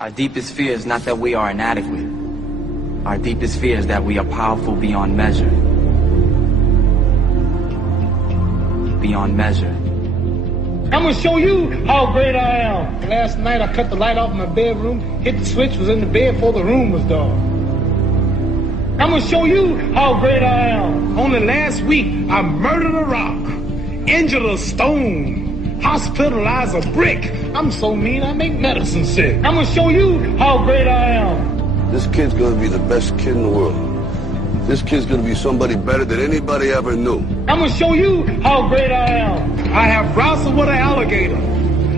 Our deepest fear is not that we are inadequate. Our deepest fear is that we are powerful beyond measure. Beyond measure. I'm gonna show you how great I am. Last night I cut the light off in my bedroom, hit the switch, was in the bed before the room was dark. I'm gonna show you how great I am. Only last week I murdered a rock, injured a stone, hospitalized a brick. I'm so mean I make medicine sick. I'm gonna show you how great I am. This kid's gonna be the best kid in the world. This kid's gonna be somebody better than anybody ever knew. I'm gonna show you how great I am. I have wrestled with an alligator.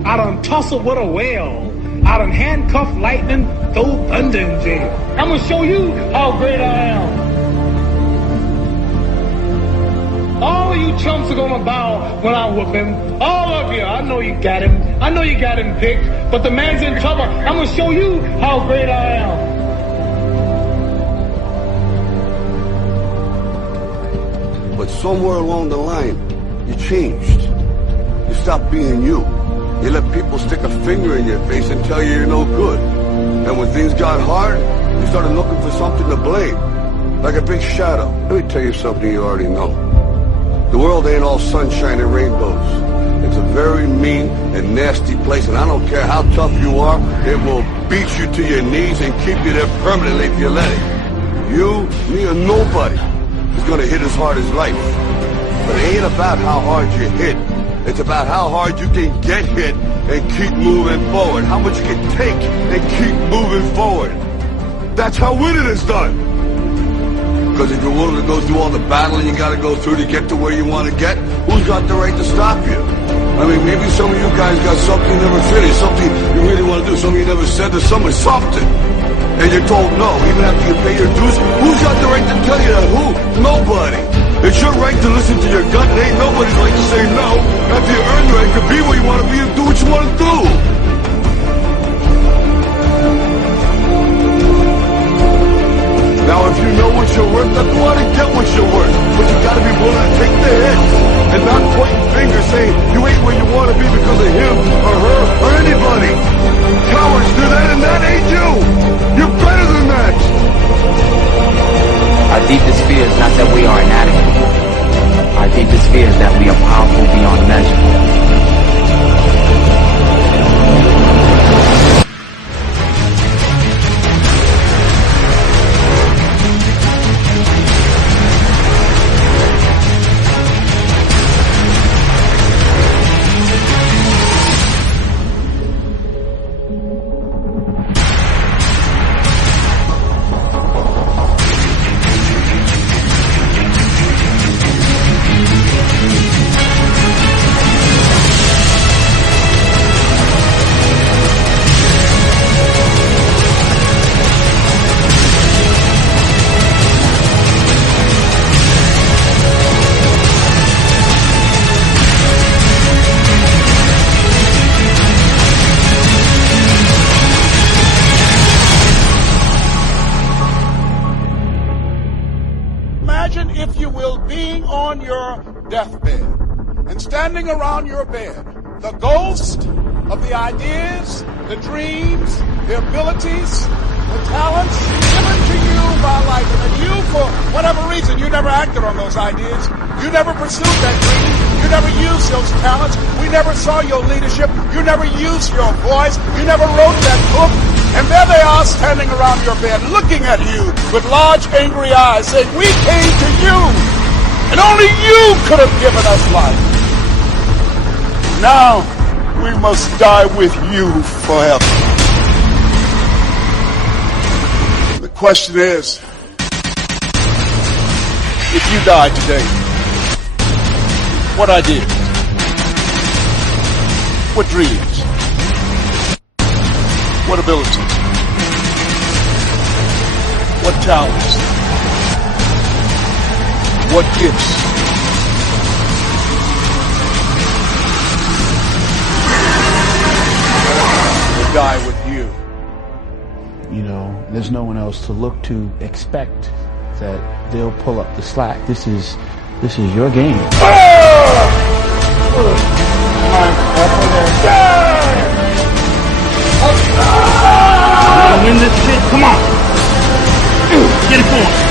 I done tussled with a whale. I done handcuffed lightning, throw thunder in jail. I'm gonna show you how great I am. All of you chumps are gonna bow when I whoop him. All of you. I know you got him. I know you got him picked, but the man's in trouble. I'm gonna show you how great I am. But somewhere along the line, you changed. You stopped being you. You let people stick a finger in your face and tell you you're no good. And when things got hard, you started looking for something to blame. Like a big shadow. Let me tell you something you already know. The world ain't all sunshine and rainbows. It's a very mean and nasty place, and I don't care how tough you are, it will beat you to your knees and keep you there permanently if you let it. You, me, or nobody is gonna hit as hard as life. But it ain't about how hard you hit. It's about how hard you can get hit and keep moving forward. How much you can take and keep moving forward. That's how winning is done. Because if you're willing to go through all the battling you gotta go through to get to where you want to get, who's got the right to stop you? I mean, maybe some of you guys got something you never finished, something you really want to do, something you never said to someone, something. And you're told no, even after you pay your dues. Who's got the right to tell you that? Who? Nobody. It's your right to listen to your gut, and ain't nobody's right to say no. After you earn the right to be where you want to be and do what you want to do. Now, if you know what you're worth, then go out and get what you're worth. But you gotta be willing to take the hits and not pointing fingers saying you ain't where you want to be because of him or her or anybody. Cowards do that, and that ain't you. You're better than that. Our deepest fear is not that we are inadequate. Our deepest fear is that we are powerful beyond measure. Imagine, if you will, being on your deathbed and standing around your bed, the ghost of the ideas, the dreams, the abilities, the talents given to you by life. And you, for whatever reason, you never acted on those ideas. You never pursued that dream. You never used those talents. We never saw your leadership. You never used your voice. You never wrote that book. And there they are standing around your bed looking at you with large angry eyes saying, we came to you and only you could have given us life. Now we must die with you forever. The question is, if you died today, what ideas? What dreams? What abilities? What talents? What gifts? Will die with you. You know, there's no one else to look to. Expect that they'll pull up the slack. This is your game. Ah! this shit. Come on. Get it for him.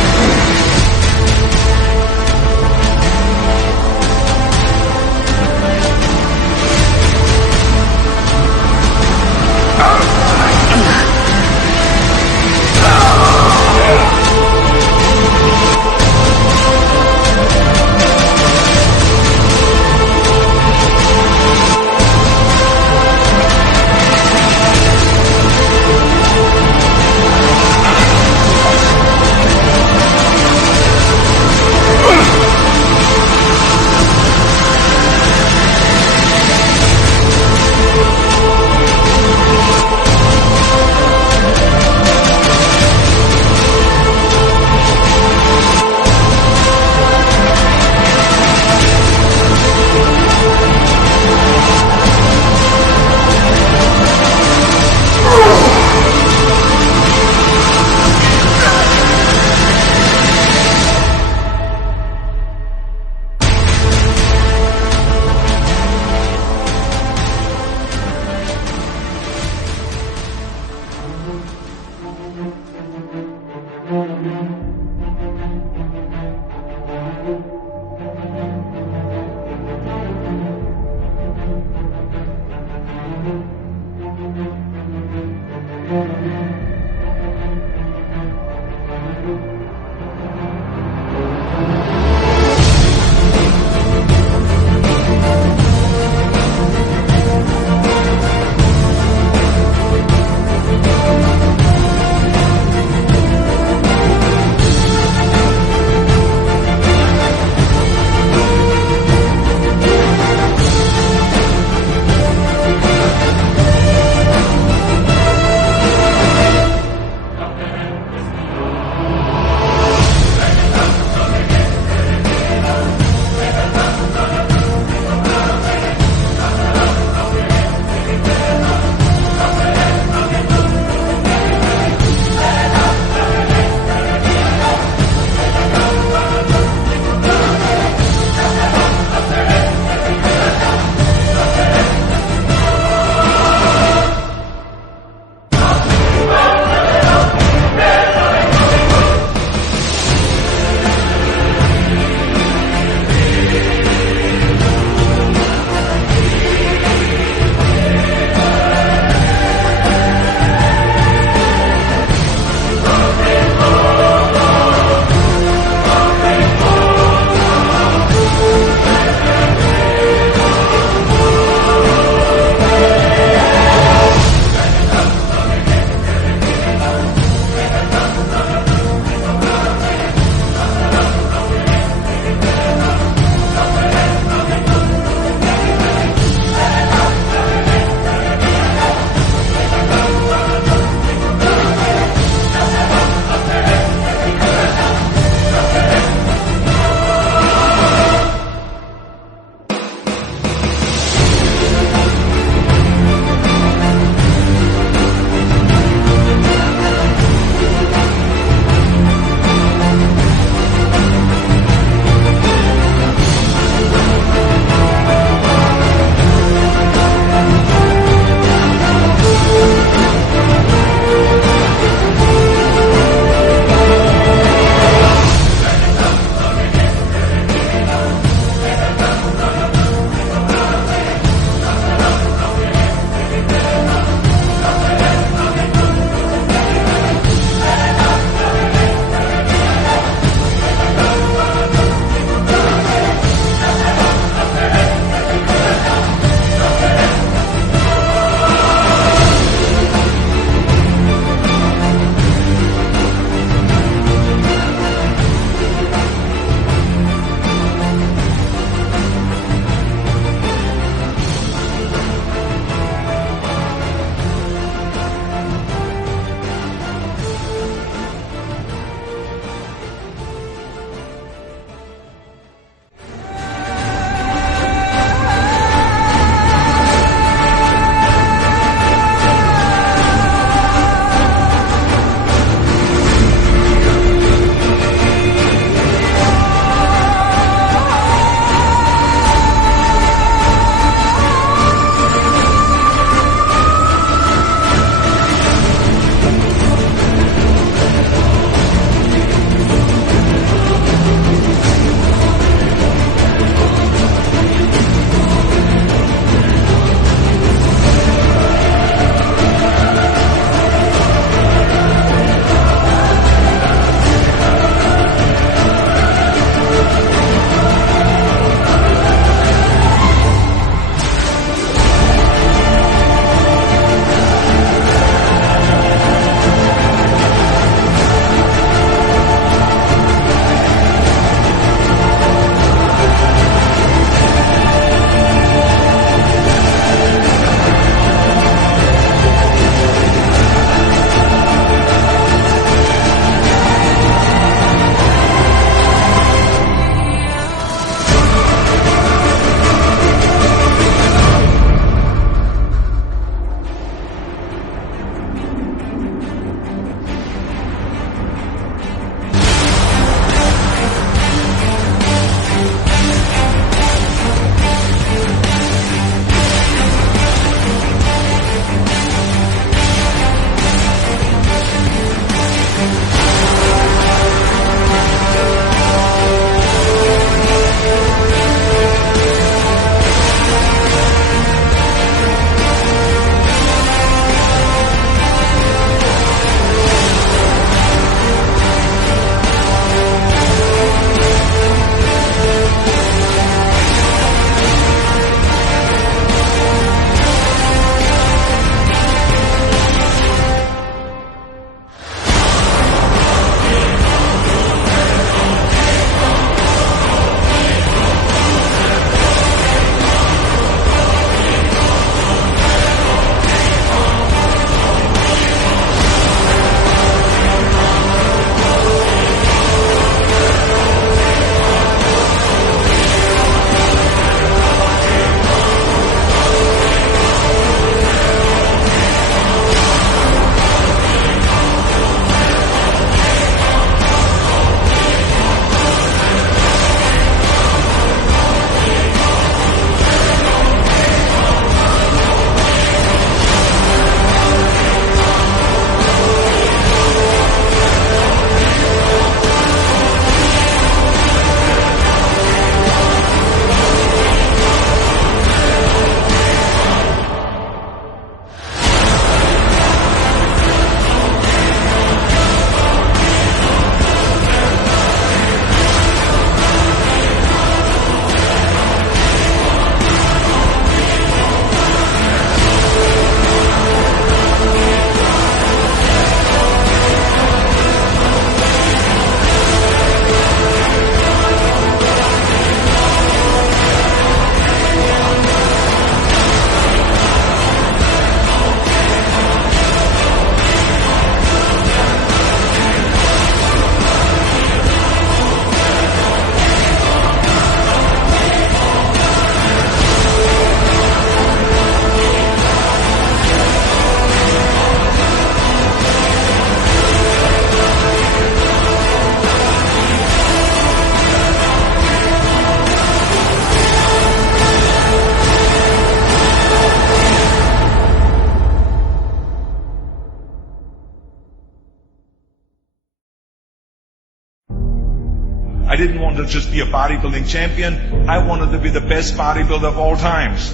I didn't want to just be a bodybuilding champion. I wanted to be the best bodybuilder of all times.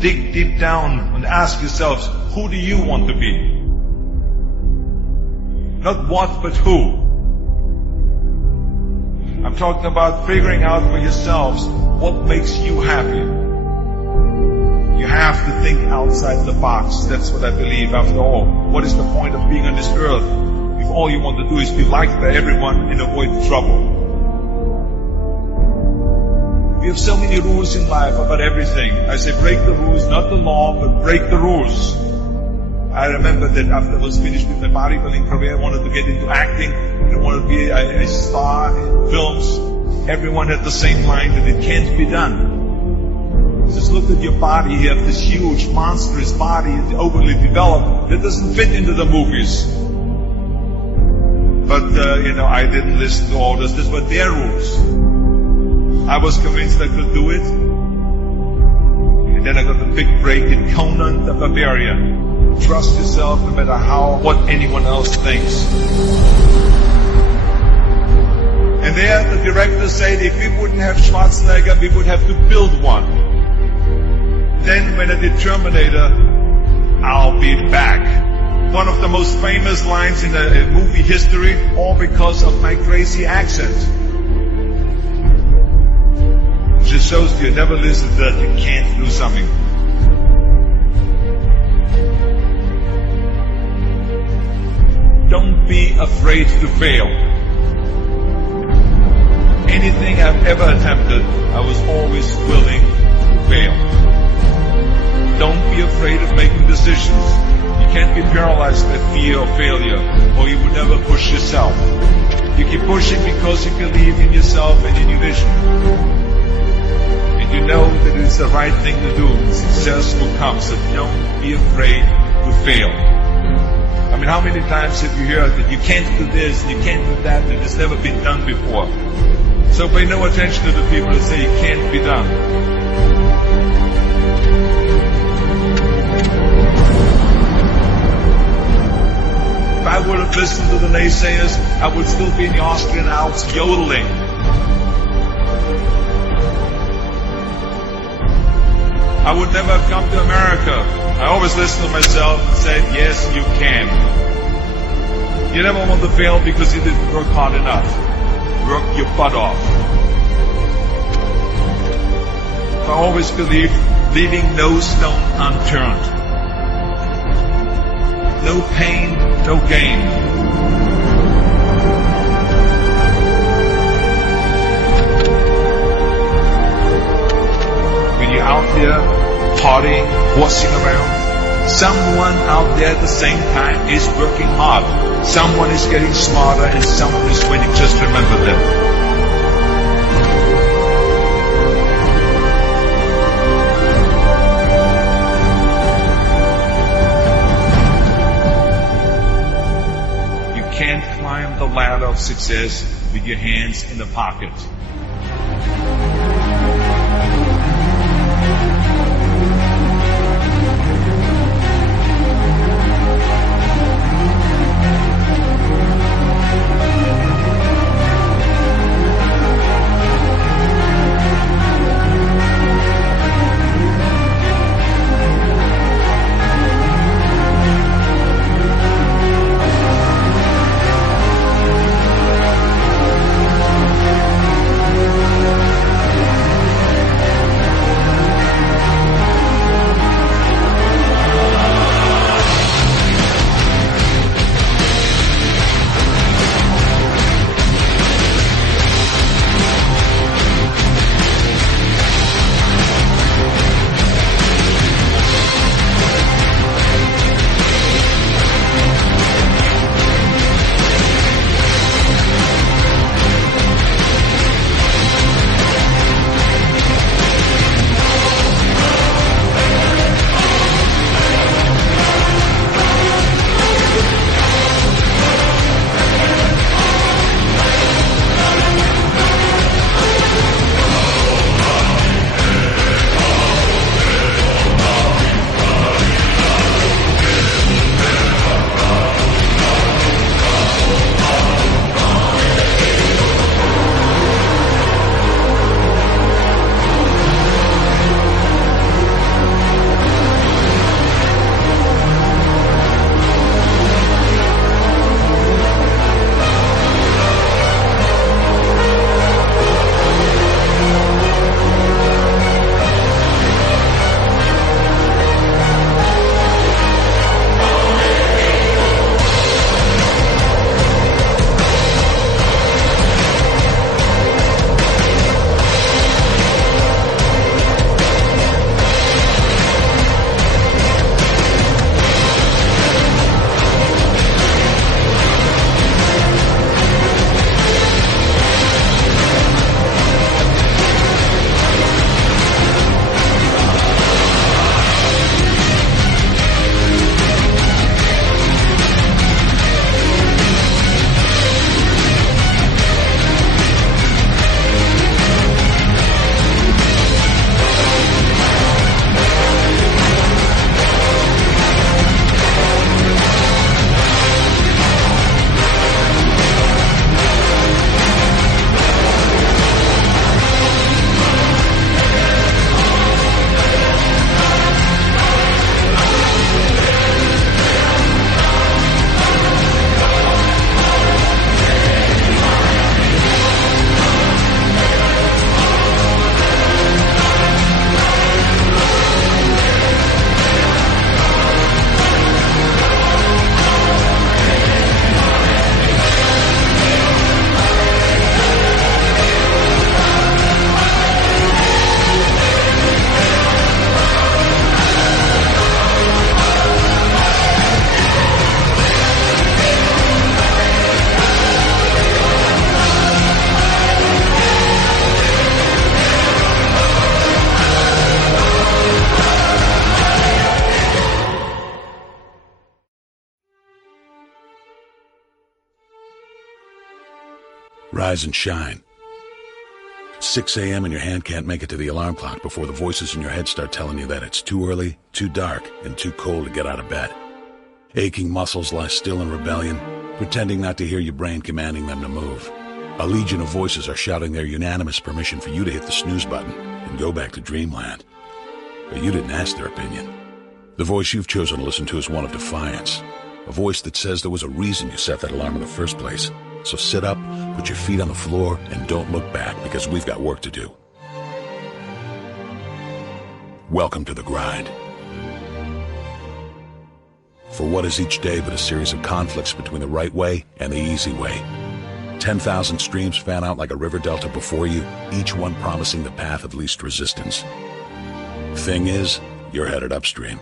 Dig deep down and ask yourselves, who do you want to be? Not what, but who. I'm talking about figuring out for yourselves what makes you happy. You have to think outside the box. That's what I believe. After all, what is the point of being on this earth if all you want to do is be liked by everyone and avoid trouble? We have so many rules in life about everything. I say break the rules, not the law, but break the rules. I remember that after I was finished with my bodybuilding career, I wanted to get into acting. I wanted to be a star in films. Everyone had the same line that it can't be done. Just look at your body. You have this huge, monstrous body, overly developed, that doesn't fit into the movies. But, I didn't listen to orders. These were their rules. I was convinced I could do it. And then I got the big break in Conan the Barbarian. Trust yourself no matter what anyone else thinks. And there the director said if we wouldn't have Schwarzenegger, we would have to build one. Then when I did Terminator, I'll be back. One of the most famous lines in movie history, all because of my crazy accent. It just shows you never listen to that you can't do something. Don't be afraid to fail. Anything I've ever attempted, I was always willing to fail. Don't be afraid of making decisions. You can't be paralyzed by fear of failure, or you will never push yourself. You keep pushing because you believe in yourself and in your vision. And you know that it's the right thing to do. Success will come, so don't be afraid to fail. I mean, how many times have you heard that you can't do this, and you can't do that, and it's never been done before? So pay no attention to the people that say it can't be done. If I would have listened to the naysayers, I would still be in the Austrian Alps yodeling. I would never have come to America. I always listened to myself and said, yes, you can. You never want to fail because you didn't work hard enough. Work your butt off. I always believe leaving no stone unturned. No pain, no gain. When you're out there partying, horsing around, someone out there at the same time is working hard. Someone is getting smarter and someone is winning. Just remember that. You can't climb the ladder of success with your hands in the pocket. Rise and shine. 6 a.m. and your hand can't make it to the alarm clock before the voices in your head start telling you that it's too early, too dark, and too cold to get out of bed. Aching muscles lie still in rebellion, pretending not to hear your brain commanding them to move. A legion of voices are shouting their unanimous permission for you to hit the snooze button and go back to dreamland. But you didn't ask their opinion. The voice you've chosen to listen to is one of defiance. A voice that says there was a reason you set that alarm in the first place. So sit up, put your feet on the floor, and don't look back, because we've got work to do. Welcome to the grind. For what is each day but a series of conflicts between the right way and the easy way? 10,000 streams fan out like a river delta before you, each one promising the path of least resistance. Thing is, you're headed upstream.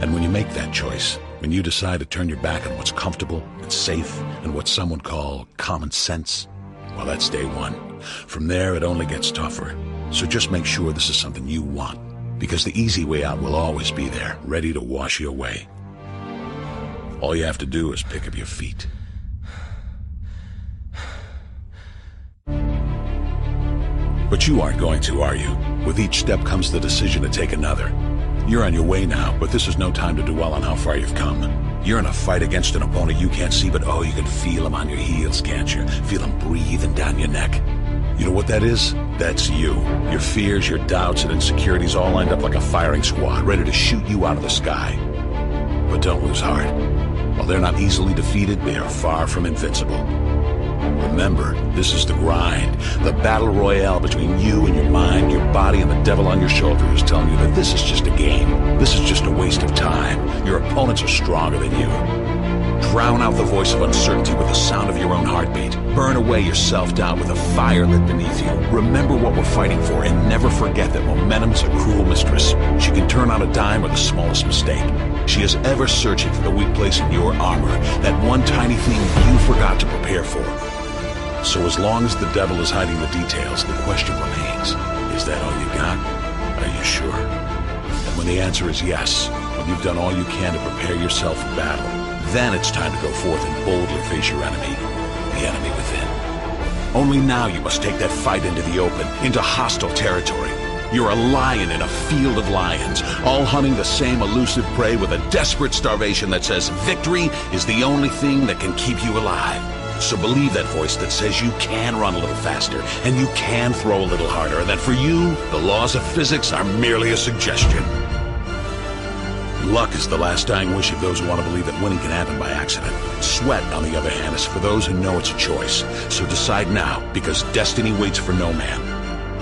And when you make that choice, when you decide to turn your back on what's comfortable and safe and what some would call common sense, well, that's day one. From there, it only gets tougher. So just make sure this is something you want, because the easy way out will always be there, ready to wash you away. All you have to do is pick up your feet. But you aren't going to, are you? With each step comes the decision to take another. You're on your way now, but this is no time to dwell on how far you've come. You're in a fight against an opponent you can't see, but oh, you can feel him on your heels, can't you? Feel him breathing down your neck. You know what that is? That's you. Your fears, your doubts, and insecurities all lined up like a firing squad, ready to shoot you out of the sky. But don't lose heart. While they're not easily defeated, they are far from invincible. Remember, this is the grind, the battle royale between you and your mind, your body, and the devil on your shoulder who's telling you that this is just a game. This is just a waste of time. Your opponents are stronger than you. Drown out the voice of uncertainty with the sound of your own heartbeat. Burn away your self-doubt with a fire lit beneath you. Remember what we're fighting for, and never forget that momentum is a cruel mistress. She can turn on a dime with the smallest mistake. She is ever searching for the weak place in your armor, that one tiny thing you forgot to prepare for. So as long as the devil is hiding the details, the question remains, is that all you got? Are you sure? And when the answer is yes, when you've done all you can to prepare yourself for battle, then it's time to go forth and boldly face your enemy, the enemy within. Only now you must take that fight into the open, into hostile territory. You're a lion in a field of lions, all hunting the same elusive prey with a desperate starvation that says victory is the only thing that can keep you alive. So believe that voice that says you can run a little faster, and you can throw a little harder, and that for you, the laws of physics are merely a suggestion. Luck is the last dying wish of those who want to believe that winning can happen by accident. Sweat, on the other hand, is for those who know it's a choice. So decide now, because destiny waits for no man.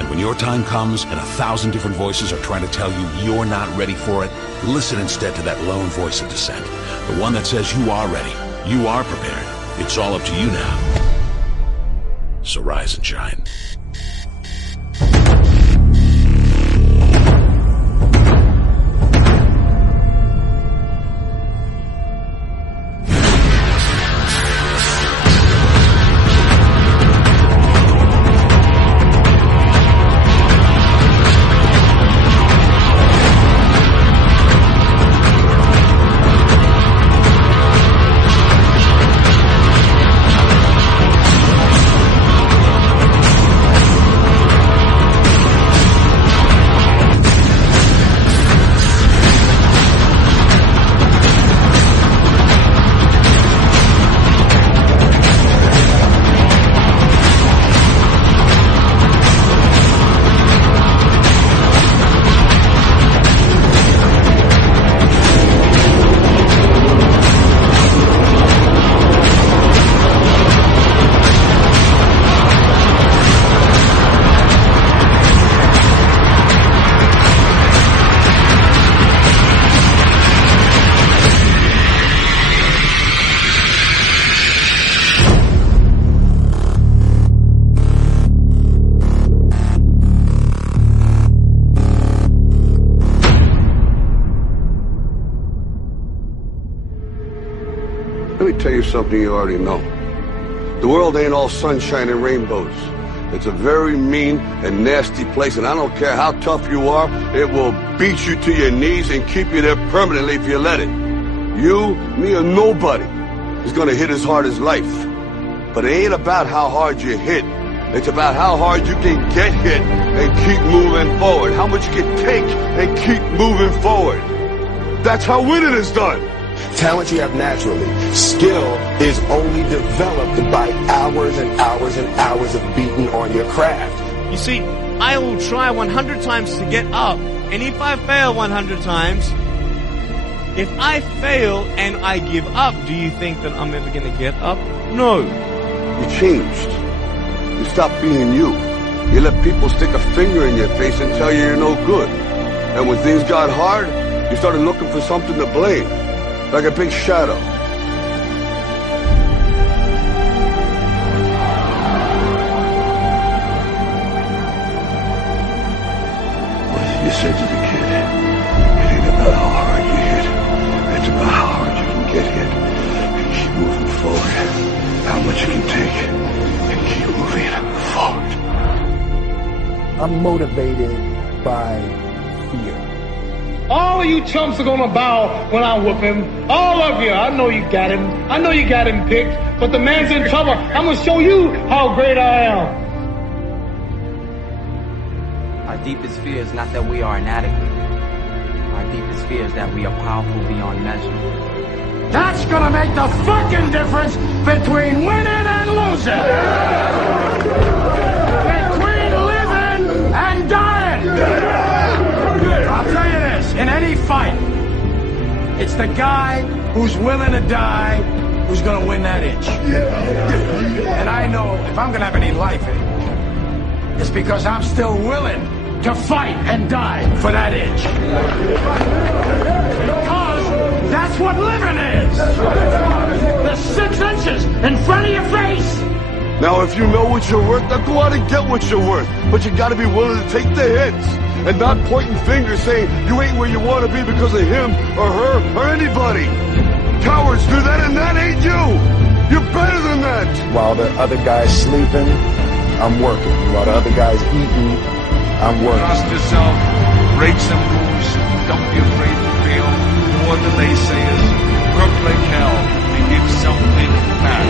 And when your time comes and 1,000 different voices are trying to tell you you're not ready for it, listen instead to that lone voice of dissent. The one that says you are ready, you are prepared. It's all up to you now. So rise and shine. Let me tell you something you already know. The world ain't all sunshine and rainbows. It's a very mean and nasty place, and I don't care how tough you are, it will beat you to your knees and keep you there permanently if you let it. You, me, or nobody is gonna hit as hard as life. But it ain't about how hard you hit. It's about how hard you can get hit and keep moving forward. How much you can take and keep moving forward. That's how winning is done. Talent you have naturally. Skill is only developed by hours and hours and hours of beating on your craft. You see, I will try 100 times to get up, and if I fail 100 times, if I fail and I give up, do you think that I'm ever going to get up? No. You changed. You stopped being you. You let people stick a finger in your face and tell you you're no good. And when things got hard, you started looking for something to blame. Like a big shadow. You said to the kid, it ain't about how hard you hit. It's about how hard you can get hit and keep moving forward. How much you can take and keep moving forward. I'm motivated by fear. All of you chumps are gonna bow when I whoop him. All of you. I know you got him. I know you got him picked. But the man's in trouble. I'm gonna show you how great I am. Our deepest fear is not that we are inadequate. Our deepest fear is that we are powerful beyond measure. That's gonna make the fucking difference between winning and losing. Between living and dying. I'll tell you this, in any fight, it's the guy who's willing to die who's gonna win that inch. And I know if I'm gonna have any life in it, it's because I'm still willing to fight and die for that inch. Because that's what living is. The 6 inches in front of your face. Now if you know what you're worth, now go out and get what you're worth. But you gotta be willing to take the hits. And not pointing fingers saying you ain't where you want to be because of him or her or anybody. Cowards do that and that ain't you. You're better than that. While the other guy's sleeping, I'm working. While the other guy's eating, I'm working. Trust yourself, break some rules, don't be afraid to fail, ignore the naysayers, work like hell, and give something back.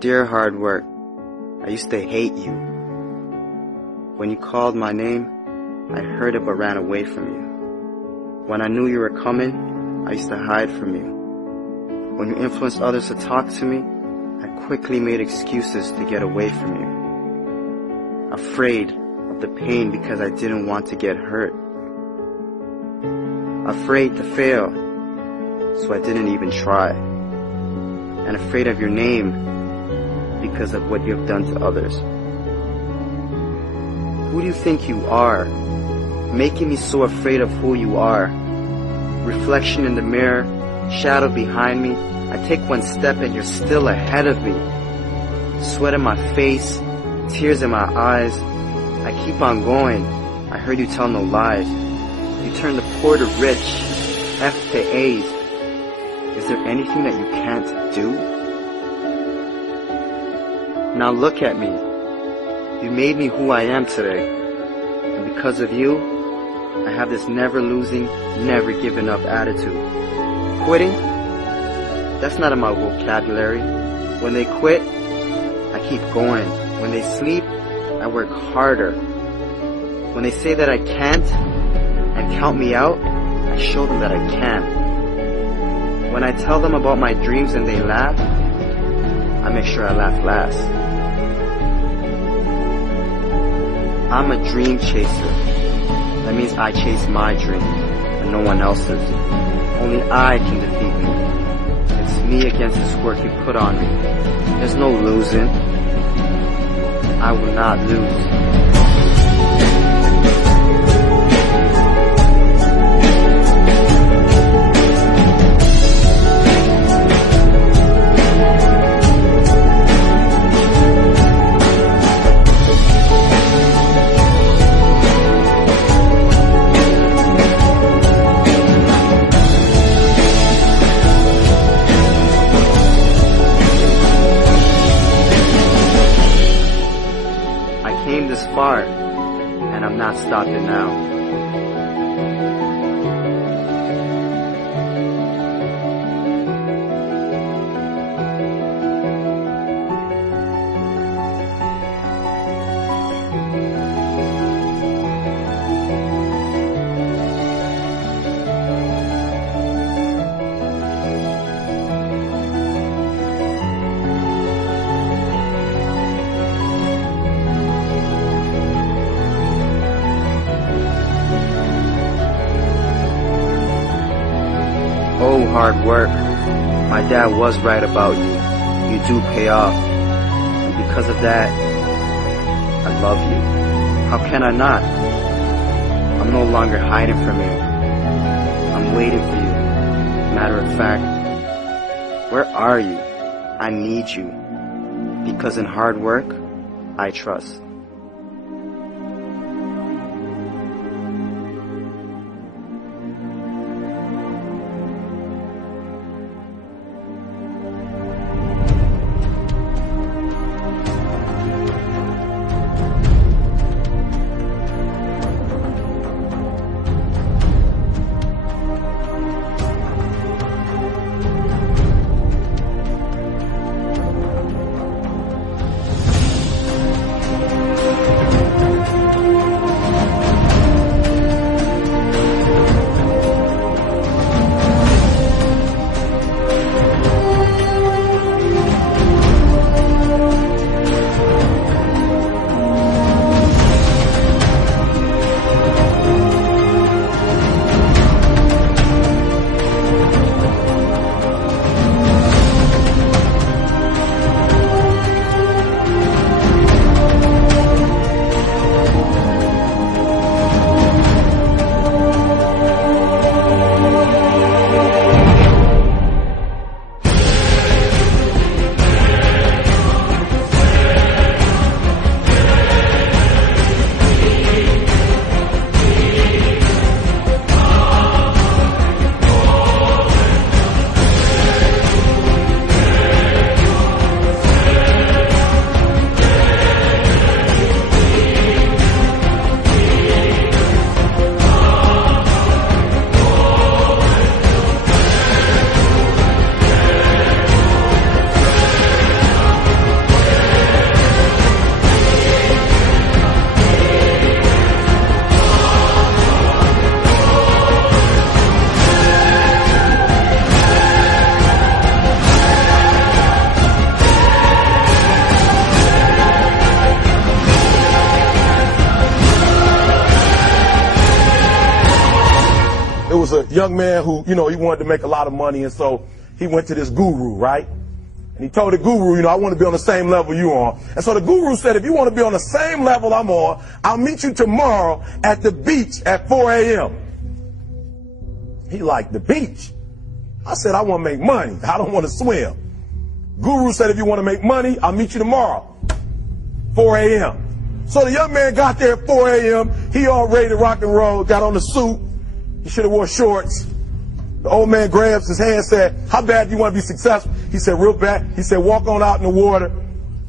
Dear hard work, I used to hate you. When you called my name, I heard it but ran away from you. When I knew you were coming, I used to hide from you. When you influenced others to talk to me, I quickly made excuses to get away from you. Afraid of the pain because I didn't want to get hurt. Afraid to fail, so I didn't even try. and afraid of your name because of what you have done to others. Who do you think you are, making me so afraid of who you are? Reflection in the mirror, shadow behind me. I take one step and you're still ahead of me. Sweat in my face, tears in my eyes. I keep on going. I heard you tell no lies. You turn the poor to rich, F to A's. Is there anything that you can't do? Now look at me. You made me who I am today. And because of you, I have this never losing, never giving up attitude. Quitting? That's not in my vocabulary. When they quit, I keep going. When they sleep, I work harder. When they say that I can't and count me out, I show them that I can. When I tell them about my dreams and they laugh, I make sure I laugh last. I'm a dream chaser. That means I chase my dream and no one else's. Only I can defeat me. It's me against this work you put on me. There's no losing. I will not lose. This far, and I'm not stopping now. Oh, hard work. My dad was right about you. You do pay off. And because of that, I love you. How can I not? I'm no longer hiding from you. I'm waiting for you. Matter of fact, where are you? I need you. Because in hard work, I trust. was a young man who, he wanted to make a lot of money, and so he went to this guru, right? And he told the guru, you know, I want to be on the same level you on. And so the guru said, if you want to be on the same level I'm on, I'll meet you tomorrow at the beach at 4 a.m. He liked the beach. I said, I want to make money. I don't want to swim. Guru said, if you want to make money, I'll meet you tomorrow, 4 a.m. So the young man got there at 4 a.m. He all ready to rock and roll, got on the suit. He should have wore shorts. The old man grabs his hand and said, how bad do you want to be successful? He said, real bad. He said, walk on out in the water.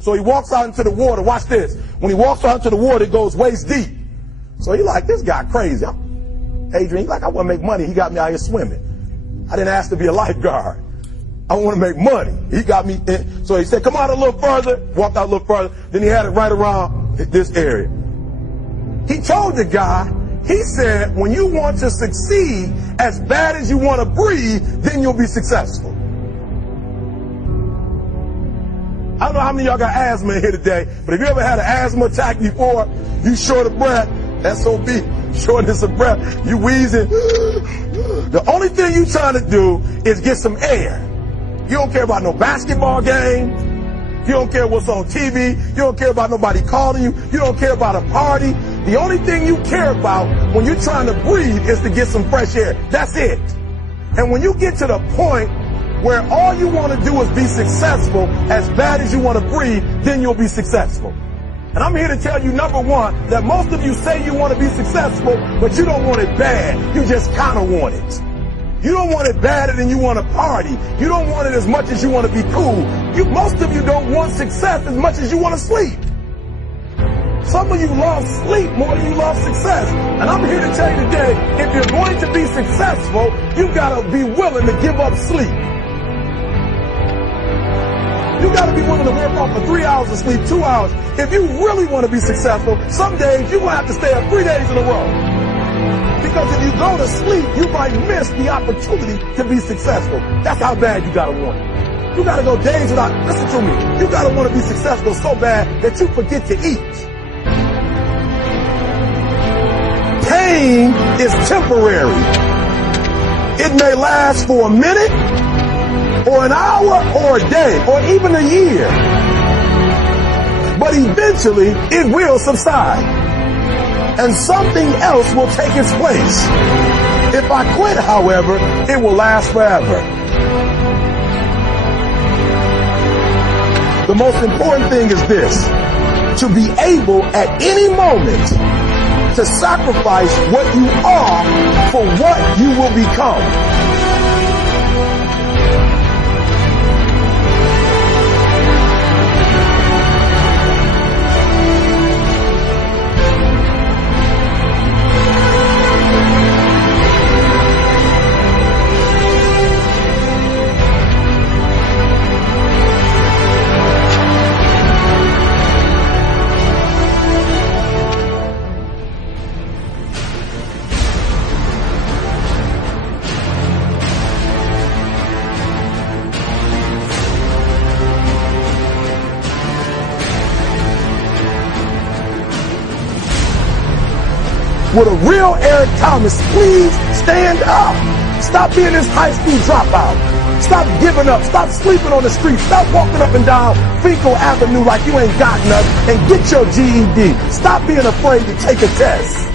So he walks out into the water. Watch this. When he walks out into the water, it goes waist deep. So he like, this guy crazy. Adrian, he's like, I want to make money. He got me out here swimming. I didn't ask to be a lifeguard. I want to make money. He got me in. So he said, come out a little further. Walked out a little further. Then he had it right around this area. He told the guy, he said, when you want to succeed as bad as you want to breathe, then you'll be successful. I don't know how many of y'all got asthma in here today, but if you ever had an asthma attack before, you short of breath, SOB, shortness of breath, you wheezing. The only thing you trying to do is get some air. You don't care about no basketball game. You don't care what's on TV. You don't care about nobody calling you. You don't care about a party. The only thing you care about when you're trying to breathe is to get some fresh air. That's it. And when you get to the point where all you want to do is be successful as bad as you want to breathe, then you'll be successful. And I'm here to tell you, number one, that most of you say you want to be successful, but you don't want it bad. You just kind of want it. You don't want it badder than you want to party. You don't want it as much as you want to be cool. Most of you don't want success as much as you want to sleep. Some of you love sleep more than you love success. And I'm here to tell you today, if you're going to be successful, you got to be willing to give up sleep. You got to be willing to work off for 3 hours of sleep, 2 hours. If you really want to be successful, some days you're going to have to stay up 3 days in a row. Because if you go to sleep, you might miss the opportunity to be successful. That's how bad you got to want it. You got to go days without, listen to me, you got to want to be successful so bad that you forget to eat. Pain is temporary. It may last for a minute, or an hour, or a day, or even a year. But eventually, it will subside. And something else will take its place. If I quit, however, it will last forever. The most important thing is this: to be able at any moment to sacrifice what you are for what you will become. With a real Eric Thomas, please stand up. Stop being this high school dropout. Stop giving up. Stop sleeping on the street. Stop walking up and down Fecal Avenue like you ain't got nothing, and get your GED. Stop being afraid to take a test.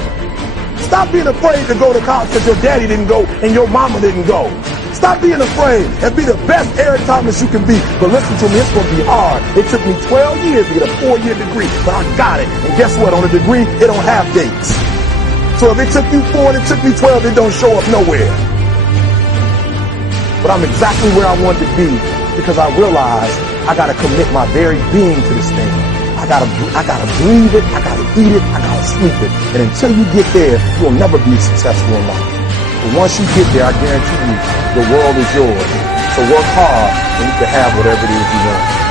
Stop being afraid to go to college because your daddy didn't go and your mama didn't go. Stop being afraid and be the best Eric Thomas you can be. But listen to me, it's going to be hard. It took me 12 years to get a 4-year degree, but I got it. And guess what? On a degree, it don't have dates. So if it took you 4 and it took me 12, it don't show up nowhere. But I'm exactly where I wanted to be because I realized I got to commit my very being to this thing. I gotta breathe it, I gotta eat it, I gotta sleep it. And until you get there, you'll never be successful in life. But once you get there, I guarantee you, the world is yours. So work hard and you can have whatever it is you want.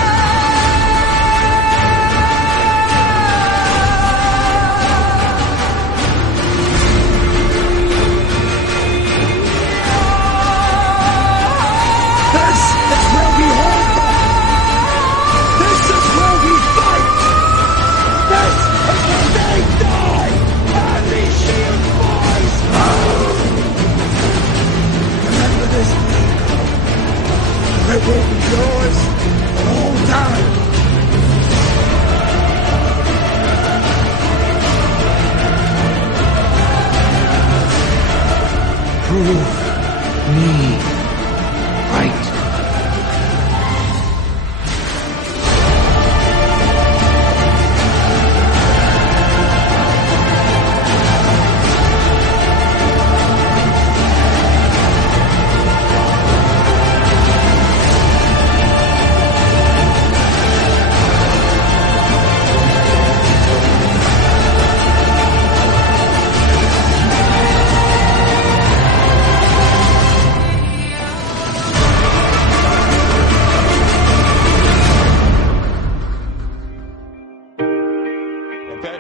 It will be yours. Prove me right.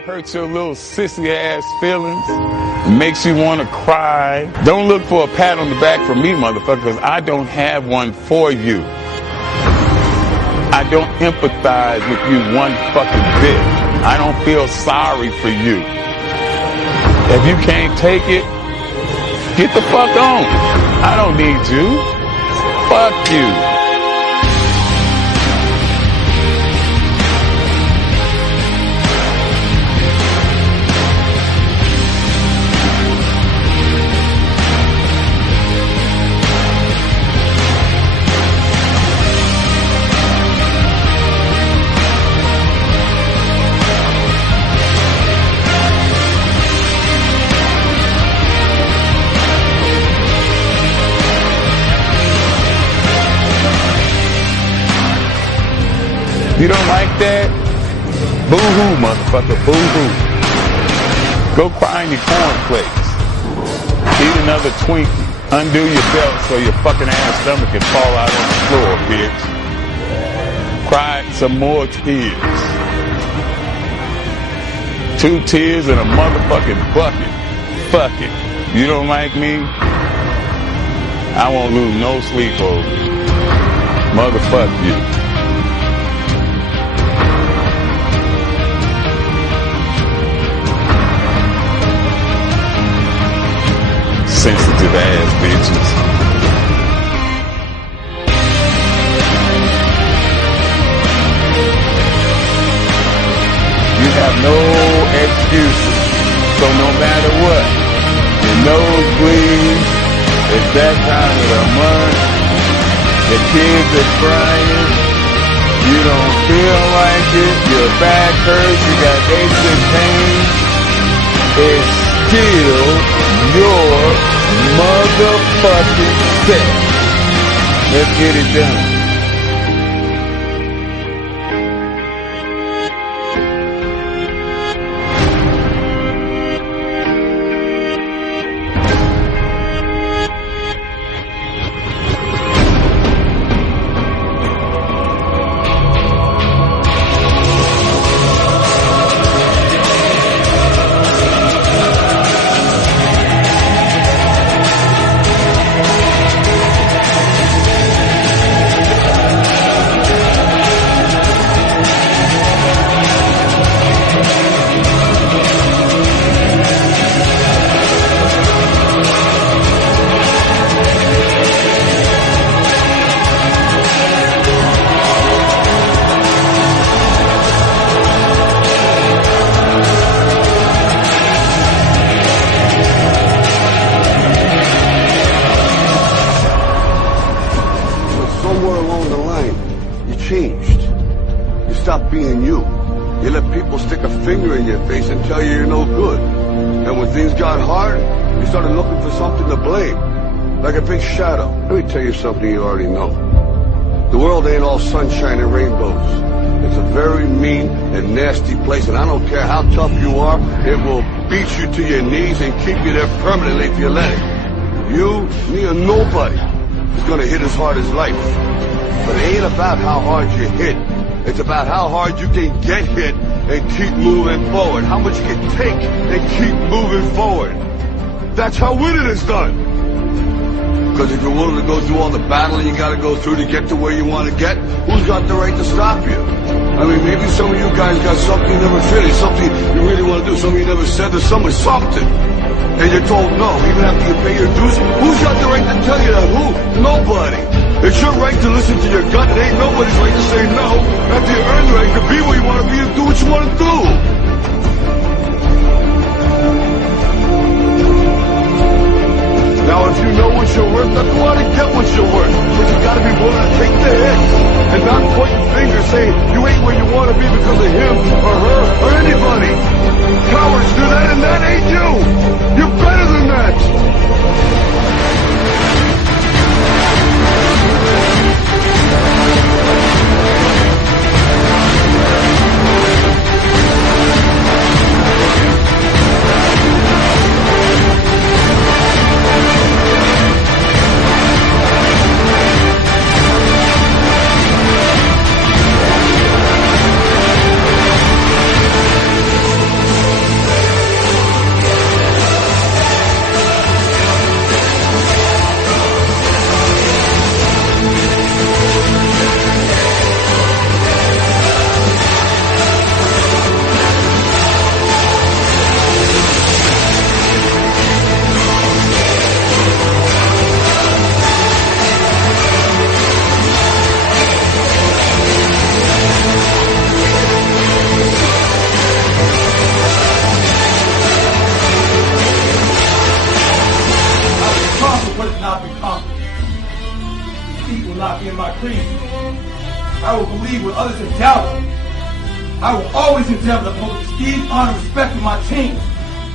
Hurts your little sissy ass feelings, makes you want to cry. Don't look for a pat on the back from me, motherfucker, because I don't have one for you. I don't empathize with you one fucking bit. I don't feel sorry for you. If you can't take it, get the fuck on. I don't need you. Fuck you. You don't like that? Boo-hoo, motherfucker, boo-hoo. Go cry in your cornflakes. Eat another Twinkie. Undo your belt so your fucking ass stomach can fall out on the floor, bitch. Cry some more tears. 2 tears in a motherfucking bucket. Fuck it. You don't like me? I won't lose no sleep over you. Motherfuck you. Sensitive ass bitches. You have no excuses. So no matter what, your nose bleeds, it's that time of the month, the kids are crying, you don't feel like it, your back hurts, you got aches and pains, it's still your motherfucking set. Let's get it done. Changed. You stop being you. You let people stick a finger in your face and tell you you're no good. And when things got hard, you started looking for something to blame. Like a big shadow. Let me tell you something you already know. The world ain't all sunshine and rainbows. It's a very mean and nasty place, and I don't care how tough you are, it will beat you to your knees and keep you there permanently if you let it. You, me, or nobody is gonna hit as hard as life. But it ain't about how hard you hit. It's about how hard you can get hit and keep moving forward. How much you can take and keep moving forward. That's how winning is done. Because if you're willing to go through all the battling you gotta go through to get to where you want to get, who's got the right to stop you? I mean, maybe some of you guys got something you never finished, something you really want to do, something you never said to someone, something. And you're told no, even after you pay your dues. Who's got the right to tell you that? Who? Nobody. It's your right to listen to your gut. It ain't nobody's right to say no. After you earn the right to be where you want to be and do what you want to do. Now, if you know what you're worth, then go out and get what you're worth. But you gotta be willing to take the hits and not pointing fingers saying you ain't where you want to be because of him or her or anybody. Cowards do that, and that ain't you. You're better than that. I will believe what others have doubted. I will always endeavor to uphold prestige, honor, and respect of my team.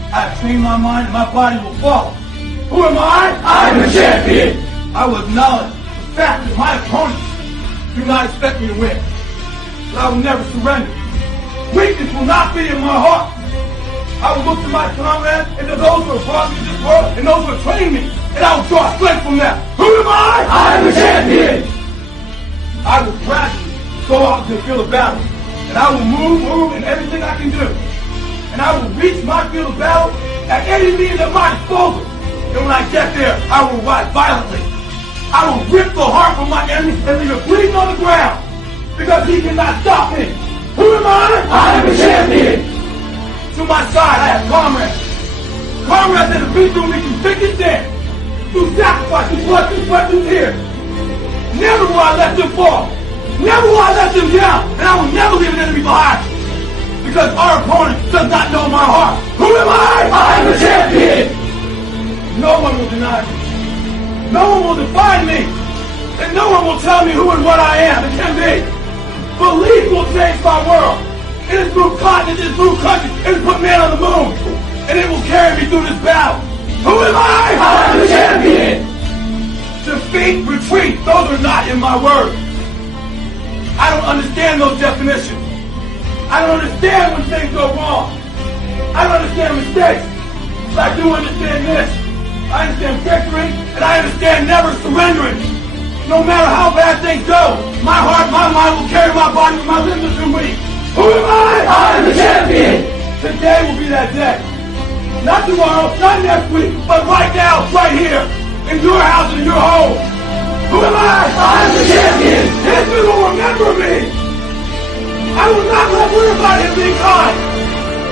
I have trained my mind and my body will follow. Who am I? I am the champion. I will acknowledge the fact that my opponents do not expect me to win. But I will never surrender. Weakness will not be in my heart. I will look to my comrades and to those who have brought me to this world and those who have trained me, and I will draw strength from them. Who am I? I am the champion. I will gradually go out to the field of battle, and I will move in everything I can do. And I will reach my field of battle at any means at my disposal. And when I get there, I will ride violently. I will rip the heart from my enemy and leave it bleeding on the ground, because he cannot stop me. Who am I? I am the champion. To my side, I have comrades. Comrades that have been through me through thick and thin, through sacrifice, through blood, through sweat, through tears. Never will I let them fall. Never will I let them down. And I will never leave an enemy behind. Because our opponent does not know my heart. Who am I? I am the champion. No one will deny me. No one will define me. And no one will tell me who and what I am and can be. Belief will change my world. It has moved continents, it has moved countries, it has put man on the moon. And it will carry me through this battle. Who am I? I am the champion. Defeat, retreat, those are not in my words. I don't understand those definitions. I don't understand when things go wrong. I don't understand mistakes. But I do understand this. I understand victory, and I understand never surrendering. No matter how bad things go, my heart, my mind will carry my body when my limbs are too weak. Who am I? I am the champion. Today will be that day. Not tomorrow, not next week, but right now, right here. In your house and in your home. Who am I? I am the champion. History will remember me. I will not let worry about him being kind.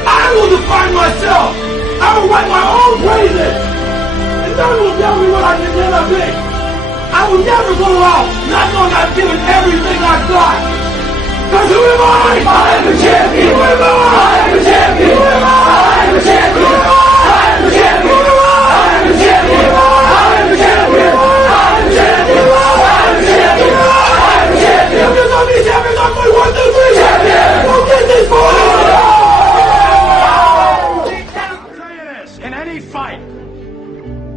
I will define myself. I will write my own praises. And no one will tell me what I can never be. I will never go out not knowing I've given everything I've got. Because who am I? I am the champion. Who am I? I am the champion. Who am I? I am the champion. Who am I? I am the champion. Who am I? I am the champion. In any fight,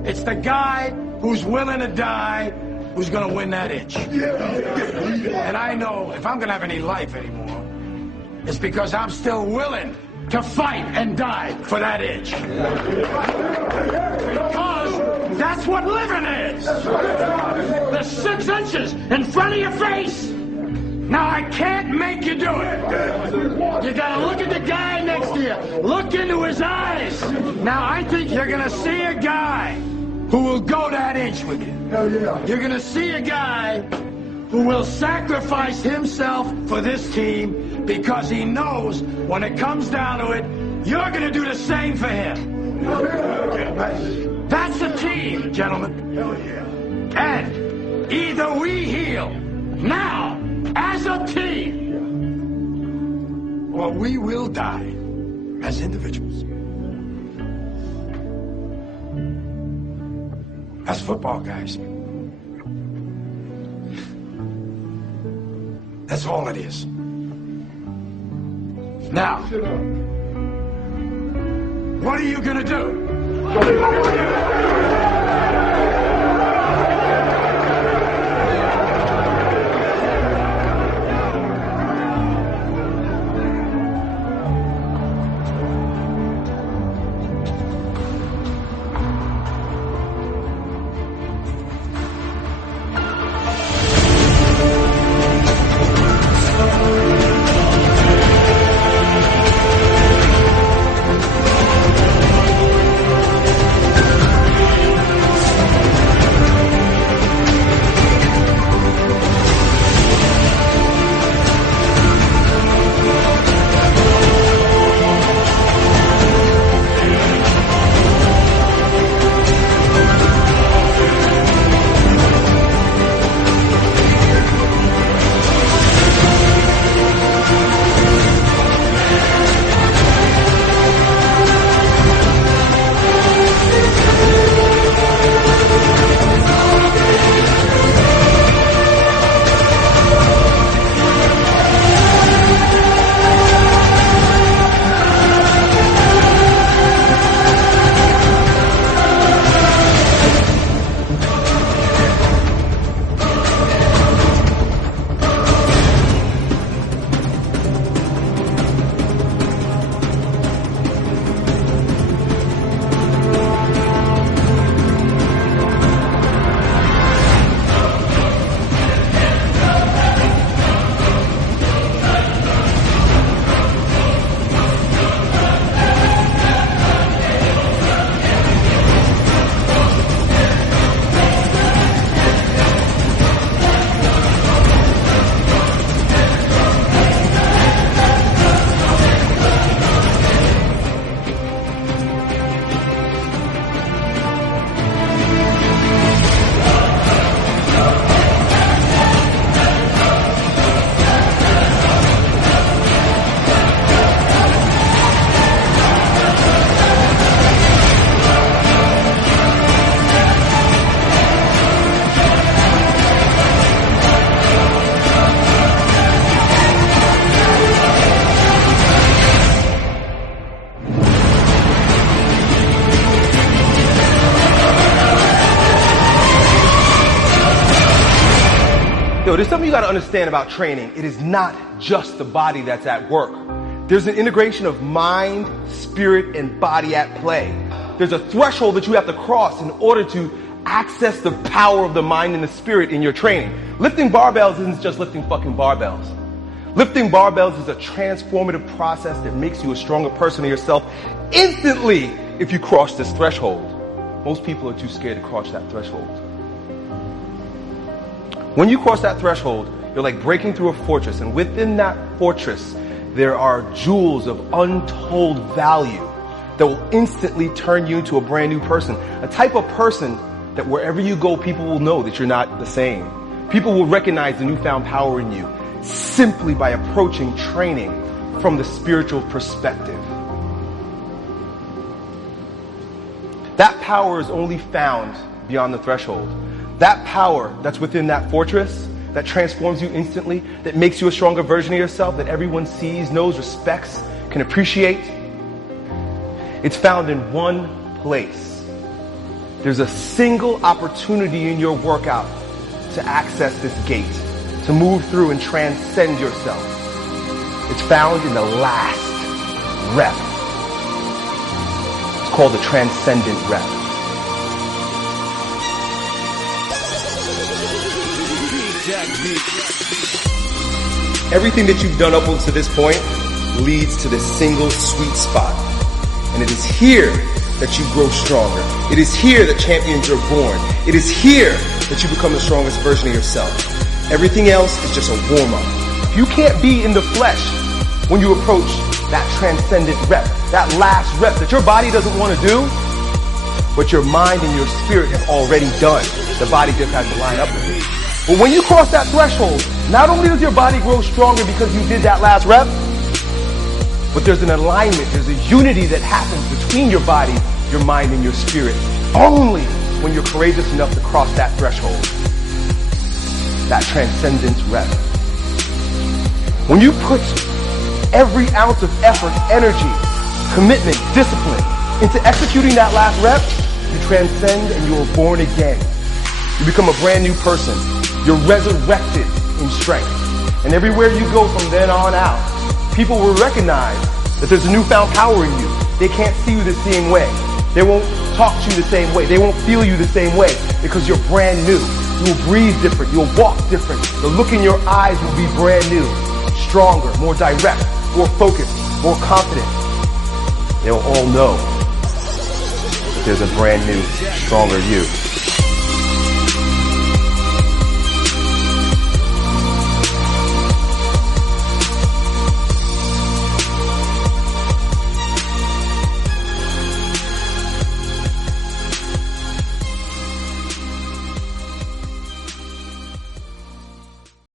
it's the guy who's willing to die who's going to win that itch. And I know if I'm going to have any life anymore, it's because I'm still willing to fight and die for that itch. Because that's what living is. The 6 inches in front of your face. Now, I can't make you do it. You gotta look at the guy next to you. Look into his eyes. Now, I think you're gonna see a guy who will go that inch with you. You're gonna see a guy who will sacrifice himself for this team because he knows when it comes down to it, you're gonna do the same for him. That's the team, gentlemen. And either we heal now as a team, or we will die as individuals. That's football, guys. That's all it is. Now, what are you gonna do? Yo, there's something you gotta understand about training. It is not just the body that's at work. There's an integration of mind, spirit, and body at play. There's a threshold that you have to cross in order to access the power of the mind and the spirit in your training. Lifting barbells isn't just lifting fucking barbells. Lifting barbells is a transformative process that makes you a stronger person of yourself instantly if you cross this threshold. Most people are too scared to cross that threshold. When you cross that threshold, you're like breaking through a fortress, and within that fortress, there are jewels of untold value that will instantly turn you into a brand new person. A type of person that wherever you go, people will know that you're not the same. People will recognize the newfound power in you simply by approaching training from the spiritual perspective. That power is only found beyond the threshold. That power that's within that fortress, that transforms you instantly, that makes you a stronger version of yourself, that everyone sees, knows, respects, can appreciate, it's found in one place. There's a single opportunity in your workout to access this gate, to move through and transcend yourself. It's found in the last rep. It's called the transcendent rep. Everything that you've done up until this point leads to this single sweet spot. And it is here that you grow stronger. It is here that champions are born. It is here that you become the strongest version of yourself. Everything else is just a warm-up. You can't be in the flesh when you approach that transcendent rep, that last rep that your body doesn't want to do, but your mind and your spirit have already done. The body just has to line up with it. But when you cross that threshold, not only does your body grow stronger because you did that last rep, but there's an alignment, there's a unity that happens between your body, your mind, and your spirit. Only when you're courageous enough to cross that threshold. That transcendence rep. When you put every ounce of effort, energy, commitment, discipline into executing that last rep, you transcend and you are born again. You become a brand new person. You're resurrected in strength. And everywhere you go from then on out, people will recognize that there's a newfound power in you. They can't see you the same way. They won't talk to you the same way. They won't feel you the same way because you're brand new. You will breathe different. You'll walk different. The look in your eyes will be brand new. Stronger, more direct, more focused, more confident. They'll all know that there's a brand new, stronger you.